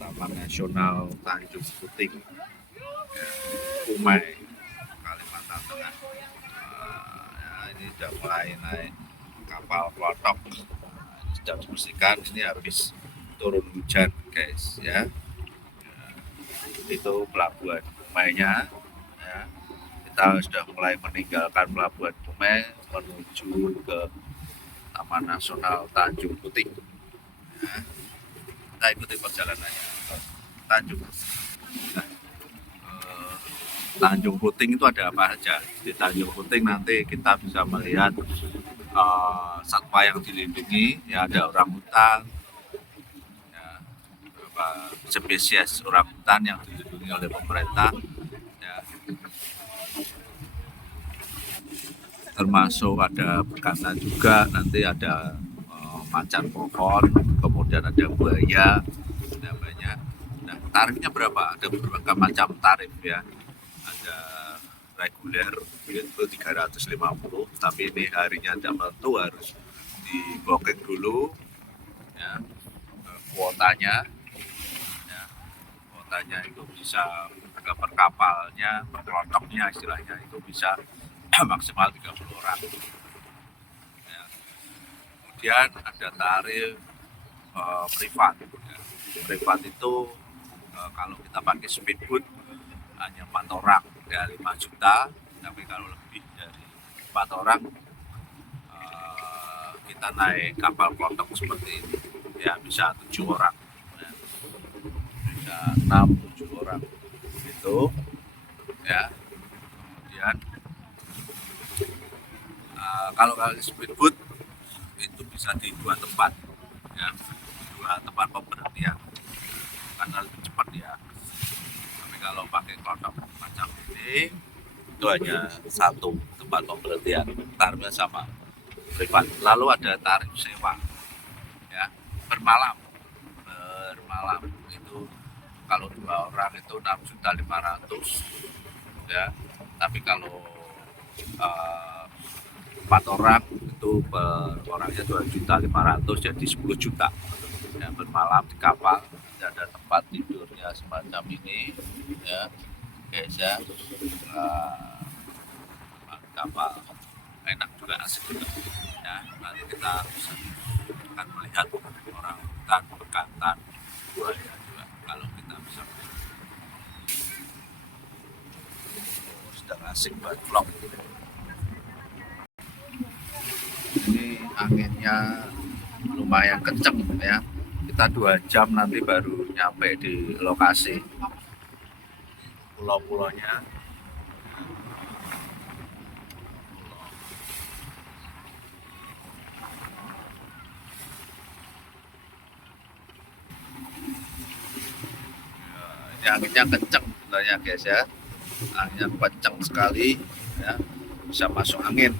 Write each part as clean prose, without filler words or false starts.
Taman Nasional Tanjung Puting, Kumai, Kalimantan Tengah. Ya, ini sudah mulai naik kapal klotok, sudah dibersihkan. Ini habis turun hujan, guys, ya. Itu pelabuhan Kumainya, ya. Kita sudah mulai meninggalkan pelabuhan Kumai menuju ke Taman Nasional Tanjung Puting. Ya. Kita ikuti perjalanannya. Tanjung Puting itu ada apa saja? Di Tanjung Puting nanti kita bisa melihat satwa yang dilindungi, ya, ada orangutan, ya, beberapa spesies orangutan yang dilindungi oleh pemerintah, ya. Termasuk ada bekantan juga, nanti ada macan pohon, kemudian ada buaya, ada banyak. Nah, tarifnya berapa? Ada berbagai macam tarif, ya. Ada reguler itu 350, tapi ini harinya tidak tentu, harus di booking dulu, ya. Kuotanya, ya. Kuotanya itu bisa per kapalnya, per kelotoknya istilahnya itu bisa maksimal 30 orang. Ya. Kemudian ada tarif privat. Ya. Privat itu kalau kita pakai speedboat hanya 4 orang, ya 5 juta. Tapi kalau lebih dari 4 orang kita naik kapal klotok seperti ini, ya bisa 7 orang, ya. Bisa 6-7 orang gitu, ya. Kemudian kalau speedboat itu bisa di 2 tempat, ya, 2 tempat pemberhentian karena lebih cepat, ya. Tapi kalau pakai klotok macam ini itu hanya 1 tempat pemberhentian, tarifnya sama, privat. Lalu ada tarif sewa, ya, bermalam itu kalau 2 orang itu 6.500.000, ya. Tapi kalau 4 orang itu per orangnya 2.500.000, jadi 10 juta, ya, bermalam di kapal. Ada tempat tidurnya semacam ini, ya, guys, ya. Kapal enak juga, asik juga, ya. Nanti kita bisa akan melihat orang hutan, bekantan, buaya juga kalau kita bisa melihat. Sedang asik buat vlog. Ini anginnya lumayan kenceng, ya. Kita 2 jam nanti baru nyampe di lokasi pulau-pulaunya. Ini anginnya kenceng sebenarnya, guys, ya. Anginnya kenceng sekali, ya. Bisa masuk angin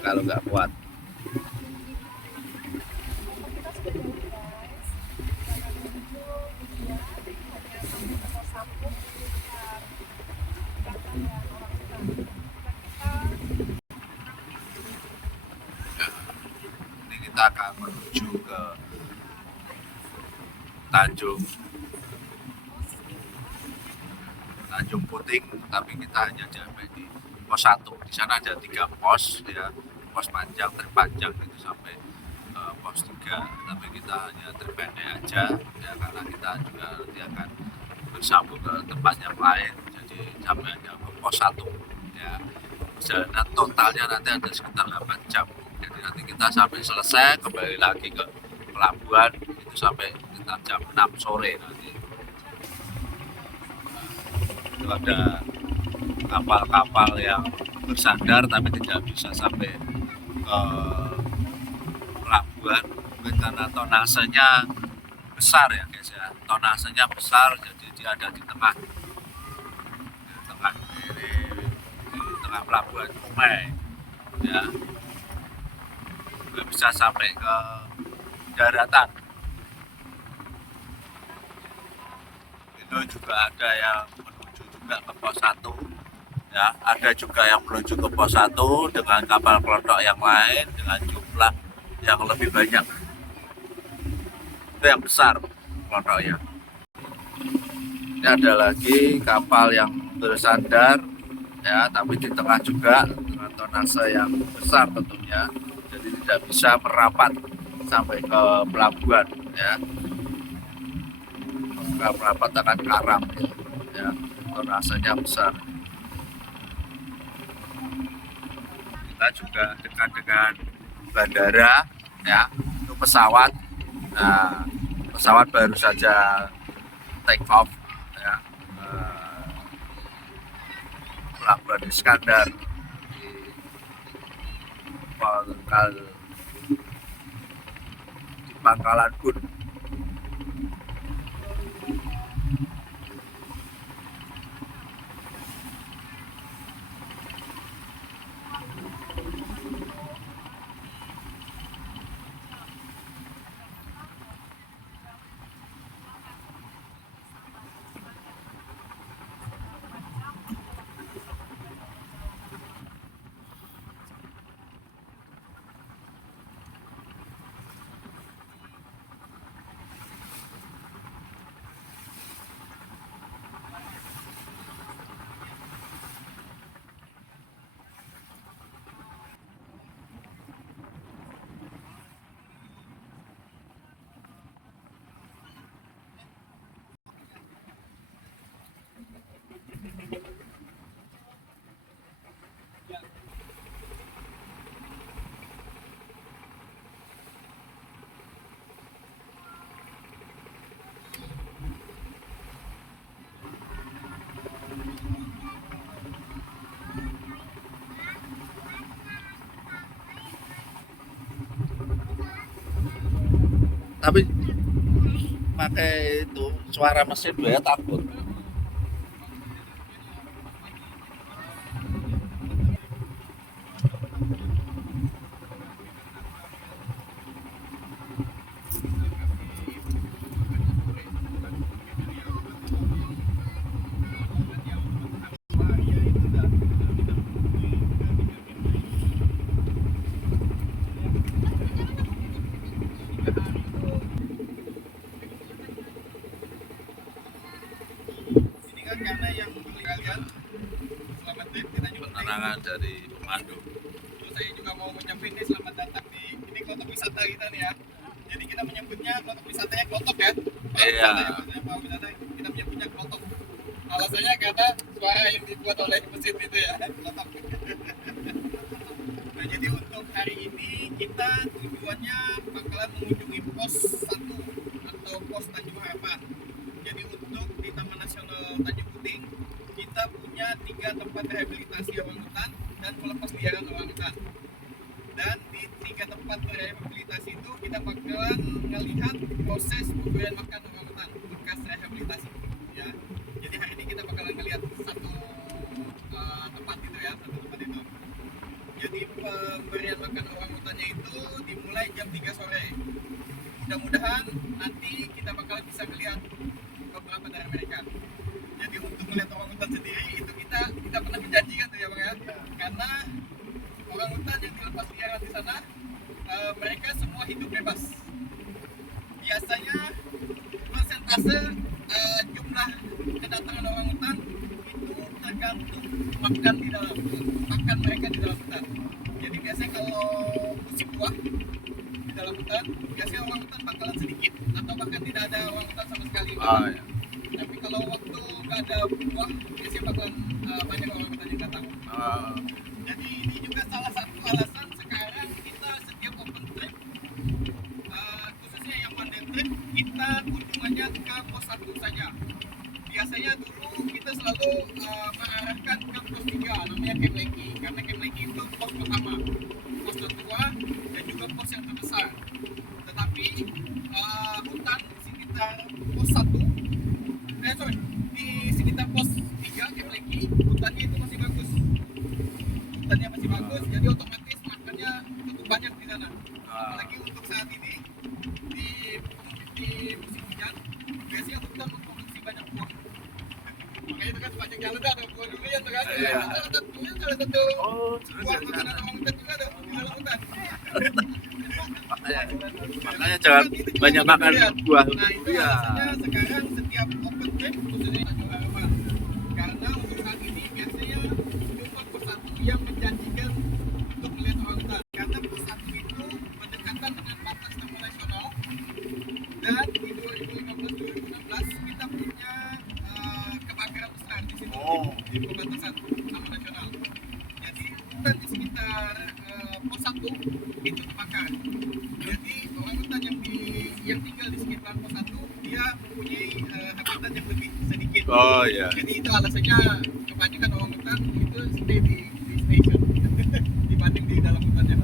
kalau nggak kuat. Ini kita akan menuju ke Tanjung Puting, tapi kita hanya sampai di pos 1. Di sana ada 3 pos, ya, pos panjang, terpanjang itu sampai pos 3. Tapi kita hanya terpendek aja, ya, karena kita juga nanti akan bersambung ke tempat yang lain. Jadi sampai hanya ke pos 1, ya. Perjalanan totalnya nanti ada sekitar 8 jam. Jadi nanti kita sampai selesai kembali lagi ke pelabuhan itu sampai sekitar jam 6 sore nanti. Itu ada kapal-kapal yang bersandar tapi tidak bisa sampai ke pelabuhan karena tonasenya besar, ya, guys, ya. Tonasenya besar, jadi dia ada di tengah pelabuhan Kumai, ya. Nggak bisa sampai ke daratan. Itu juga ada yang menuju juga ke pos 1, ya. Ada juga yang menuju ke pos 1 dengan kapal klotok yang lain dengan jumlah yang lebih banyak. Itu yang besar, Klotok ya. Ini ada lagi kapal yang bersandar ya, tapi di tengah juga dengan tonase yang besar tentunya, jadi tidak bisa merapat sampai ke pelabuhan ya. Kalau merapat akan karam ya, tonasenya besar. Kita juga dekat dengan bandara ya, untuk pesawat. Nah, pesawat baru saja take off ya, pelabuhan Iskandar di Pangkalan Bun. Tapi pakai itu suara mesin ya takut. Karena yang kalian selamat trip kita juga Penerangan dari pemandu. terus saya juga mau menyampaikan nih selamat datang di ini klotok wisata kita nih ya. Jadi kita menyebutnya klotok wisatanya klotok ya. Iya. Pak wisata kita menyebutnya klotok. Alasannya karena suara yang dibuat oleh mesin itu ya klotok. Nah jadi untuk hari ini kita tujuannya bakalan mengunjungi pos 1 atau pos Tanjung Harapan. Jadi untuk di Taman Nasional Tanjung Puting kita punya 3 tempat rehabilitasi orangutan dan pelepas liaran orangutan. Dan di 3 tempat rehabilitasi itu kita bakalan melihat proses pemberian makan orangutan bekas rehabilitasi. Ya, jadi hari ini kita bakalan melihat satu tempat itu ya, satu tempat itu. Jadi pemberian makan orangutannya itu dimulai jam 3 sore. Mudah-mudahan nanti kita bakalan bisa melihat beberapa dari mereka. Jadi untuk melihat orangutan sendiri itu kita pernah menjanjikan tuh ya bang ya, karena orangutan yang dilepas liaran di sana mereka semua hidup bebas. Biasanya persentase jumlah kedatangan orangutan itu tergantung makan mereka di dalam hutan. Jadi biasanya kalau musim buah di dalam hutan, biasanya orangutan bakalan sedikit atau bahkan tidak ada orangutan sama sekali. Ya. Tapi kalau waktu nggak ada buah, biasanya bakalan banyak orangutan yang datang. Jadi ini juga salah satu alasan sekarang kita setiap open trip, khususnya yang one day trip, kita kunjungannya ke pos 1 saja. Biasanya dulu kita selalu mengarahkan ke pos 3, namanya Camp Leki. Karena Camp Leki itu pos pertama, pos tertua dan juga pos yang terbesar. Tetapi hutan di sekitar pos 1, di sekitar pos 3 Camp Leki, hutannya itu masih bagus. Hutannya masih bagus, jadi otomatis makannya cukup banyak di sana. Apalagi untuk saat ini di musim hujan, biasanya hutan memproduksi banyak buah. Makanya itu kan sepanjang jalan tuh ada buah durian tuh kan. Iya. Durian salah satu Oh, buah makanan orangutan juga ada di dalam hutan. Makanya jangan banyak makan buah. Nah itu Iya. alasannya sekarang setiap open camp khususnya Tanjung Harapan, karena untuk saat ini biasanya cuma pesatu yang menjanjikan untuk melihat orangutan, karena pesatu itu berdekatan dengan batas taman nasional, dan di 2015-2016 kita punya kebakaran besar di situ di perbatasan taman nasional. Jadi hutan di sekitar pos 1 itu terbakar. Jadi orangutan yang tinggal di sekitar pos 1 dia mempunyai habitat yang lebih sedikit. Oh iya. Jadi itu alasannya kebanyakan orangutan itu stay di station dibanding di dalam hutannya.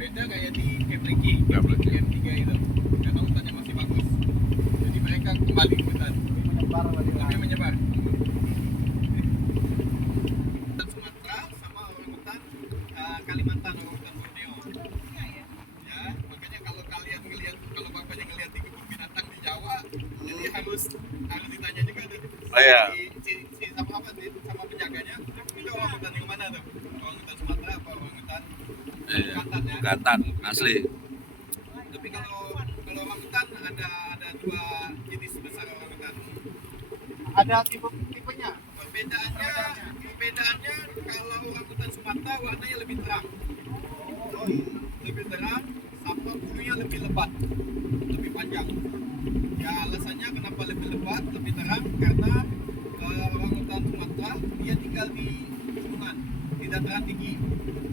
Beda kayak di Camp Leki, Camp Leki. Camp 3 itu, karena hutannya masih bagus. Jadi mereka kembali ke hutan. Lebih menyebar. Orangutan Sumatera sama orangutan Kalimantan, orangutan Borneo. Ya, makanya kalau kalian ngelihat, kalau bapaknya ngelihat di kebun binatang di Jawa, jadi harus ditanya juga tuh. Oh, iya. Si sama apa sih, sama penjaganya, itu orangutan yang mana tuh? Orangutan Sumatera apa orangutan Kalimantan ya? Gatan asli. Tapi kalau orangutan ada dua jenis besar orangutan. Ada tipe-tipenya. Perbedaannya kalau orangutan Sumatera warnanya lebih terang. Lebih terang, sama bulunya lebih lebat, lebih panjang. Ya alasannya kenapa lebih lebat, lebih terang, karena orangutan Sumatera dia tinggal di pegunungan, di dataran tinggi.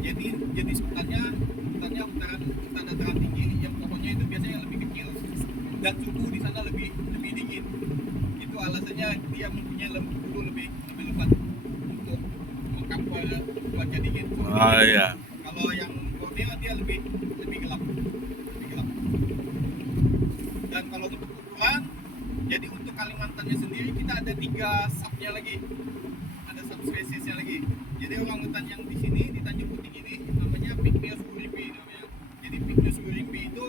Jadi jenis hutan dataran tinggi yang pohonnya itu biasanya lebih kecil dan suhu di sana lebih dingin. Itu alasannya dia mempunyai bulu lebih lebat untuk mengcover cuaca dingin. Oh iya. Kalau yang Borneo dia lebih gelap. Dan kalau untuk ukuran, jadi untuk Kalimantannya sendiri kita ada 3 subnya lagi, ada subspesiesnya lagi. Jadi orangutan yang di sini di Tanjung Puting ini namanya Pygmaeus urimbi namanya. Jadi Pygmaeus urimbi itu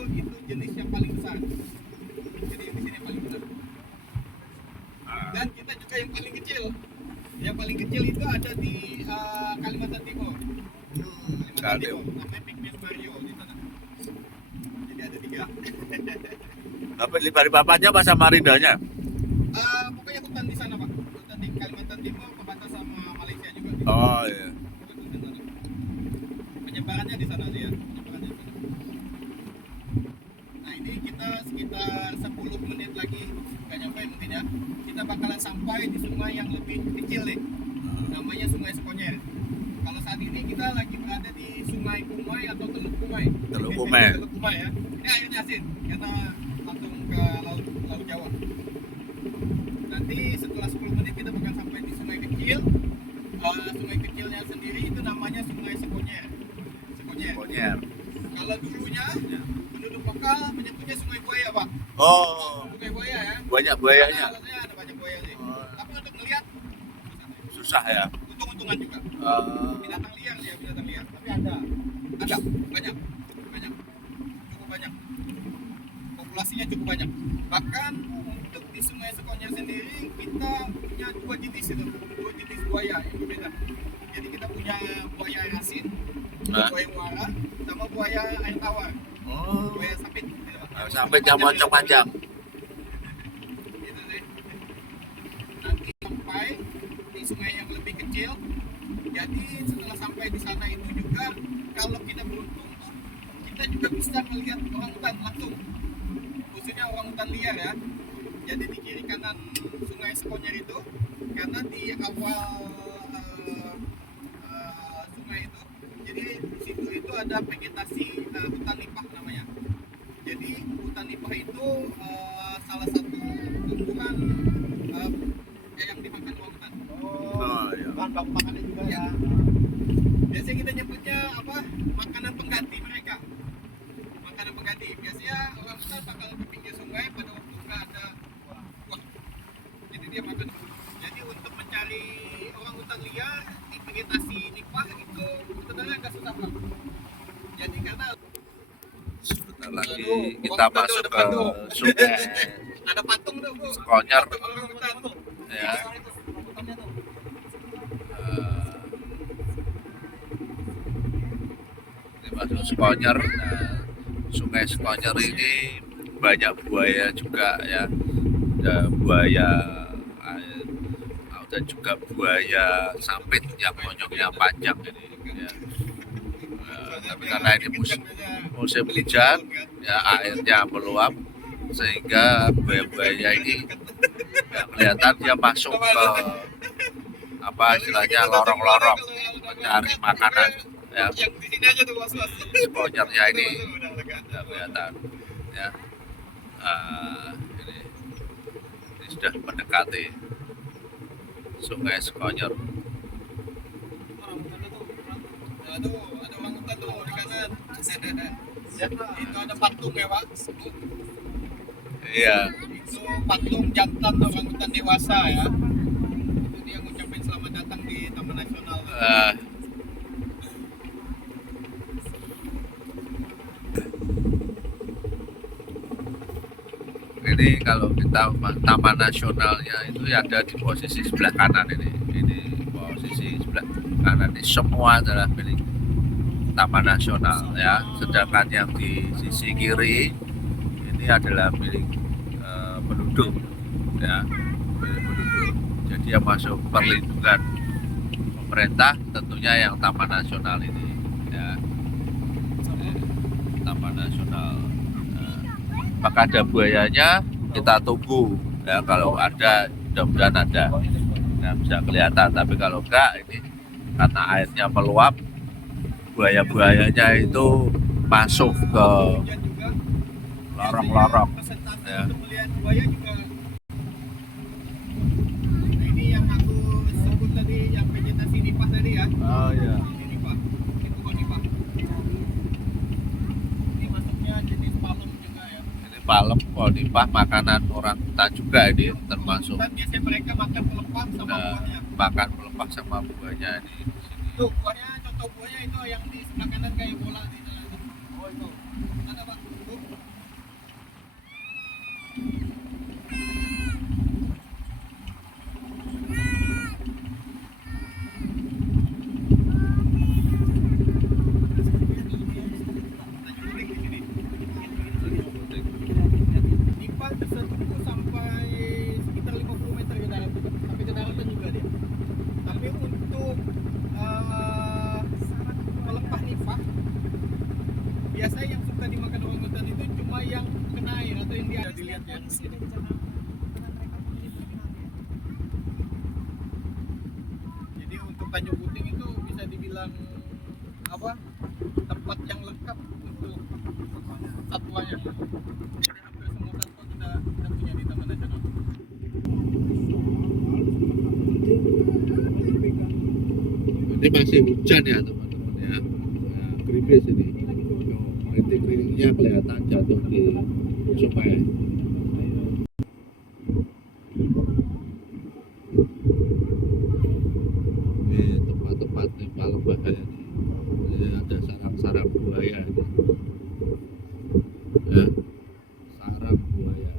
jenis yang paling besar. Jadi yang di sini yang paling besar. Dan kita juga yang paling kecil. Yang paling kecil itu ada di Kalimantan Timur. Kalimantan Timur, namanya Pygmaeus mario di sana. Jadi ada 3. Tapi lipat-lipatnya apa sama rindanya? Pokoknya hutan di sana Pak. Hutan di Kalimantan Timur, pembatas sama Malaysia juga. Oh iya. Penyebarannya di sana sih ya. Penyebarannya di sana. Nah ini kita sekitar 10 menit lagi, nggak nyampe mungkin ya. Kita bakalan sampai di sungai yang lebih kecil nih. Namanya Sungai Sekonyer. Kalau saat ini kita lagi berada di Sungai Kumai atau Teluk Kumai. Teluk Kumai. Teluk Kumai ya. Ini airnya asin karena langsung ke laut Jawa. Nanti setelah 10 menit kita bakal sampai di sungai kecil. Sungai kecilnya sendiri itu namanya Sungai Sekonyer. Konyer. Kalau dulunya penduduk lokal menyebutnya Sungai Buaya Pak. Oh, Sungai Buaya ya. banyak buayanya. Alasannya ada banyak buaya sih. Oh. Tapi untuk melihat Susah ya. untung-untungan juga. Oh. Binatang liar dia, binatang liar. Tapi ada. Ada banyak, cukup banyak. Populasinya cukup banyak. Bahkan untuk di Sungai Sekonyer sendiri kita punya dua jenis buaya yang berbeda. Jadi kita punya buaya air asin, buaya muara, sama buaya air tawar, Oh. buaya sapit. Sampai jam moncong panjang. Gitu sih. Nanti sampai di sungai yang lebih kecil. Jadi setelah sampai di sana itu juga kalau kita beruntung tuh kita juga bisa melihat orangutan langsung, khususnya orangutan liar ya. Jadi di kiri kanan Sungai Sekonyer itu, karena di awal sungai itu, jadi di situ itu ada vegetasi hutan nipah namanya. Jadi hutan nipah itu salah satu tumbuhan yang dimakan orangutan. Oh iya. Bahan baku makannya juga ya. Biasanya kita nyebutnya apa? Makanan pengganti mereka. Makanan pengganti. Biasanya orangutan bakal ke pinggir sungai pada waktu nggak ada buah. Jadi dia makan. Jadi untuk mencari orangutan liar di vegetasi nipah itu sebenarnya agak susah Pak. Jadi karena Sebentar lagi kita masuk ke sungai ada patung tuh Bu. Sekonyer. Patung orangutan tuh. Ya. Ini masuk Sekonyer. Nah, Sungai Sekonyer ini banyak buaya juga ya, ada buaya air dan juga buaya sampit yang konyolnya panjang ini ya. Tapi karena ini musim hujan ya, airnya meluap sehingga buaya-buaya ini ya, kelihatan dia masuk ke apa istilahnya lorong-lorong mencari makanan ya. Yang di sini aja tuh was-was. Sekonyernya ini ya, kelihatan ya. Ini sudah mendekati Sungai Sekonyer. Ada orangutan tuh di kanan. Itu ada patung ya Pak. Iya. Itu patung jantan orangutan dewasa ya. Itu dia ngucapin selamat datang di Taman Nasional. Ini kalau kita Taman Nasionalnya itu ada di posisi sebelah kanan ini. Ini posisi sebelah kanan ini semua adalah milik Taman Nasional ya. Sedangkan yang di sisi kiri ini adalah milik penduduk ya, milik penduduk. Jadi yang masuk perlindungan pemerintah tentunya yang Taman Nasional ini ya. Taman Nasional. Apakah ada buayanya? Kita tunggu ya, kalau ada mudah-mudahan ada. Nah, bisa kelihatan, tapi kalau enggak ini karena airnya meluap, buaya-buayanya itu masuk ke lorong-lorong ya. Melihat buaya juga. Nah, ini yang aku sebut tadi yang vegetasi nipah tadi ya. Oh iya. Ini nipah. Ini pohon nipah. Ini masuknya jenis palem juga ya. Ini palem, pohon nipah, makanan orang hutan juga ini termasuk. Dan biasanya mereka makan pelepah sama buahnya. Makan pelepah sama buahnya di sini. Tuh, buahnya, contoh buahnya itu yang di sebelah kanan kayak bola di sana itu. Oh itu. Mana Pak? Tuh. Nipah tersentuh sampai sekitar 50 meter ke dalam, sampai ke daratan juga dia. Tapi untuk pelepah nipah, biasa yang suka dimakan orangutan itu cuma yang kena air atau yang dia dilihat ya. Jadi untuk Tanjung Puting itu bisa dibilang apa? Tempat yang lengkap untuk satwanya. Jadi hampir semua satwa kita punya di Taman Nasional. Ini masih hujan ya teman-teman ya. Nah, gerimis ini. Rintik-rintiknya kelihatan jatuh di sungai. Ini tempat-tempat yang paling bahaya nih. Ini ada sarang-sarang buaya ini. Ya, sarang buaya.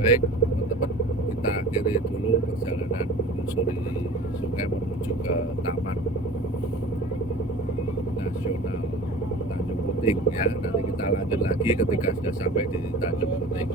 Baik teman-teman, kita akhiri dulu perjalanan menyusuri sungai menuju ke Taman Nasional Tanjung Puting ya. Nanti kita lanjut lagi ketika sudah sampai di Tanjung Puting.